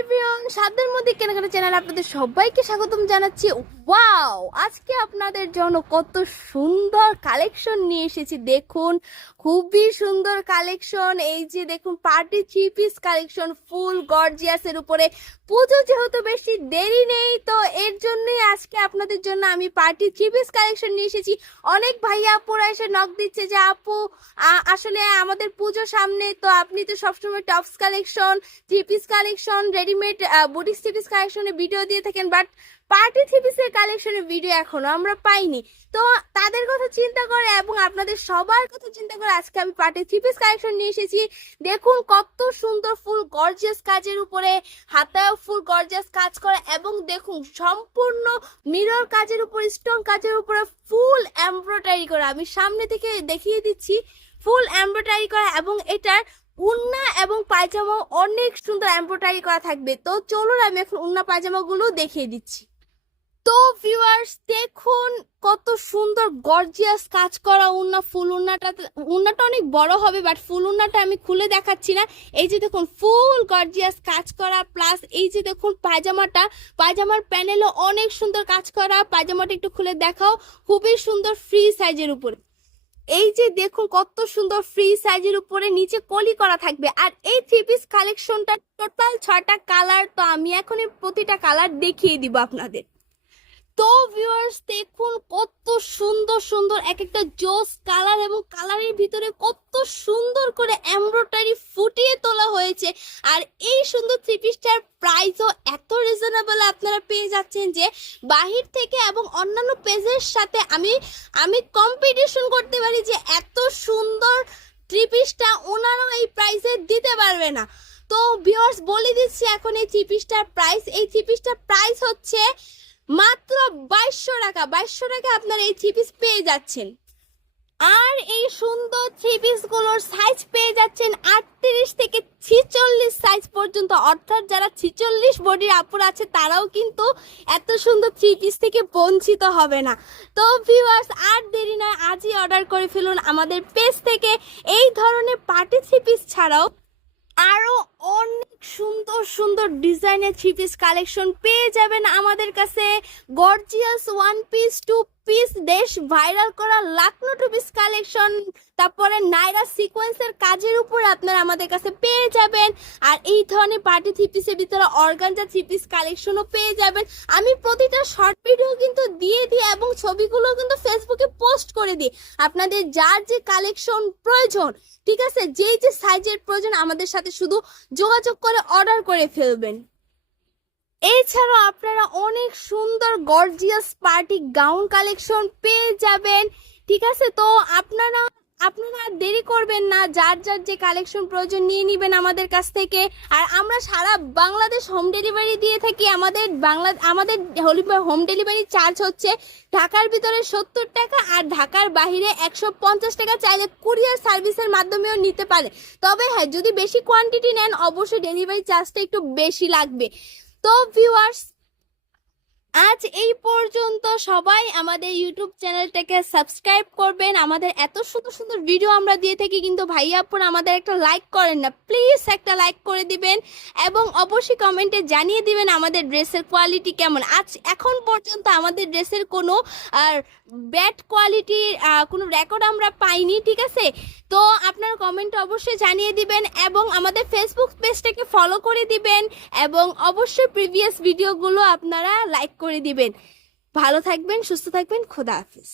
Everyone, সাধ্যের মধ্যে কেনাকাটা চ্যানেল আপনাদের সবাইকে স্বাগতম জানাচ্ছি। ওয়াও, আজকে আপনাদের জন্য কত সুন্দর কালেকশন নিয়ে এসেছি। দেখুন, খুবই সুন্দর কালেকশন। এই যে দেখুন, পার্টি থ্রি পিস কালেকশন, ফুল গর্জিয়াসের উপরে। পুজো যেহেতু বেশি দেরি নেই, তো এর জন্যই আজকে আপনাদের জন্য আমি পার্টি থ্রি পিস কালেকশন নিয়ে এসেছি। অনেক ভাইয়া আপুরা এসে নক দিচ্ছে যে আপু আসলে আমাদের পুজো সামনে, তো আপনি তো সবসময় tops collection, three piece collection, readymade boutique three piece কালেকশনের ভিডিও দিয়ে থাকেন, বাট পার্টি থ্রি পিসের কালেকশনের ভিডিও এখনো আমরা পাইনি। তো তাদের কথা চিন্তা করে এবং আপনাদের সবার কথা চিন্তা করে আজকে আমি পার্টি থ্রি পিস কালেকশন নিয়ে এসেছি। দেখুন কত সুন্দর ফুল গর্জিয়াস কাজের উপরে, হাতায়ও ফুল গর্জিয়াস কাজ করা, এবং দেখুন সম্পূর্ণ মিরর কাজের উপর, স্টোন কাজের উপরে ফুল এমব্রয়ডারি করা। আমি সামনে থেকে দেখিয়ে দিচ্ছি, ফুল এমব্রয়ডারি করা, এবং এটার উন্না এবং পায়জামা অনেক সুন্দর এমব্রয়ডারি করা থাকবে। তো চলুন আমি এখন উন্না পায়জামা গুলো দেখিয়ে দিচ্ছি। তো ভিউয়ার্স, দেখুন কত সুন্দর গর্জিয়াস কাজ করা উন্না। ফুল উন্নাটা অনেক বড় হবে, বাট ফুল উন্নাটা আমি খুলে দেখাচ্ছি না। এই যে দেখুন ফুল গর্জিয়াস কাজ করা, প্লাস এই যে দেখুন পায়জামার প্যানেলও অনেক সুন্দর কাজ করা। পায়জামাটা একটু খুলে দেখাও, খুবই সুন্দর ফ্রি সাইজের উপরে। এই যে দেখুন কত সুন্দর ফ্রি সাইজের উপরে নিচে কলি করা থাকবে। আর এই থ্রি পিস কালেকশনটা টোটাল 6টা কালার, তো আমি এখন প্রতিটা কালার দেখিয়ে দিব আপনাদের। তো ভিউয়ার্স, দেখুন কত সুন্দর সুন্দর এক একটা জোস কালার, এবং কালারের ভিতরে কত সুন্দর করে এমব্রয়ডারি ফুটিয়ে তোলা হয়েছে। আর এই সুন্দর থ্রি পিসটার প্রাইসও এত রিজনেবল আপনারা পেয়ে যাচ্ছেন যে বাহির থেকে এবং অন্যান্য পেজের সাথে আমি কম্পিটিশন করতে পারি যে এত সুন্দর থ্রি পিসটা ওনারাও এই প্রাইসে দিতে পারবে না। তো ভিউয়ার্স, বলে দিচ্ছি এখন এই থ্রি পিসটার প্রাইস। এই থ্রি পিসটার প্রাইস হচ্ছে মাত্র 2200 টাকা। 2200 টাকা আপনারা এই থ্রি পিস পেয়ে যাচ্ছেন। আর এই সুন্দর থ্রি পিস গুলোর সাইজ পেয়ে যাচ্ছেন 38 থেকে 46 সাইজ পর্যন্ত, অর্থাৎ যারা 46 বডির আপুরা আছে তারাও কিন্তু এত সুন্দর থ্রি পিস থেকে বঞ্চিত হবে না। তো ভিউয়ার্স, আর দেরি নয়, আজই অর্ডার করে ফেলুন আমাদের পেজ থেকে। এই ধরনের পার্টি থ্রি পিস ছাড়াও আরো অনেক সুন্দর সুন্দর ডিজাইনের থ্রি পিস কালেকশন পেয়ে যাবেন আমাদের কাছে। Gorgeous one piece, two piece, দেশ ভাইরাল করা লাখনো টু পিস কালেকশন, তারপরে নাইরা সিকোয়েন্সের কাজের উপর আপনারা আমাদের কাছে পেয়ে যাবেন। আর এই ধরনের পার্টি থ্রি পিসের ভিতরে অর্গানজা থ্রি পিস কালেকশনও পেয়ে যাবেন। আমি প্রতিটা শর্ট ভিডিও কিন্তু দিয়ে দিই এবং ছবিগুলো কিন্তু ফেসবুকে পোস্ট করে দিই। আপনাদের যার যে কালেকশন প্রয়োজন, ঠিক আছে, যেই যে সাইজের প্রয়োজন আমাদের সাথে শুধু যোগাযোগ করে অর্ডার করে ফেলবেন। এছাড়াও আপনারা অনেক সুন্দর গর্জিয়াস পার্টি গাউন কালেকশন পেয়ে যাবেন, ঠিক আছে। তো আপনারা দেরি করবেন না, যার যার যে কালেকশন প্রয়োজন নিয়ে নেবেন আমাদের কাছ থেকে। আর আমরা সারা বাংলাদেশ হোম ডেলিভারি দিয়ে থাকি। আমাদের হোম ডেলিভারি চার্জ হচ্ছে ঢাকার ভিতরে 70 টাকা, আর ঢাকার বাইরে 150 টাকা। চাইলে কুরিয়ার সার্ভিসের মাধ্যমেও নিতে পারে, তবে হ্যাঁ, যদি বেশি কোয়ান্টিটি নেন অবশ্যই ডেলিভারি চার্জটা একটু বেশি লাগবে। তো ভিউয়ার্স, আজ এই পর্যন্ত। সবাই আমাদের ইউটিউব চ্যানেলটাকে সাবস্ক্রাইব করবেন। আমাদের এত সুন্দর সুন্দর ভিডিও আমরা দিয়ে থাকি, কিন্তু ভাইয়া আপুরা আমাদের একটা লাইক করেন না। প্লিজ একটা লাইক করে দিবেন, এবং অবশ্যই কমেন্টে জানিয়ে দিবেন আমাদের ড্রেসের কোয়ালিটি কেমন। এখন পর্যন্ত আমাদের ড্রেসের কোনো ব্যাড কোয়ালিটির কোনো রেকর্ড আমরা পাইনি, ঠিক আছে। তো আপনারা কমেন্টে অবশ্যই জানিয়ে দিবেন, এবং আমাদের ফেসবুক পেজটাকে ফলো করে দিবেন, এবং অবশ্যই প্রিভিয়াস ভিডিওগুলো আপনারা লাইক করে দিবেন। ভালো থাকবেন, সুস্থ থাকবেন, খোদা হাফেজ।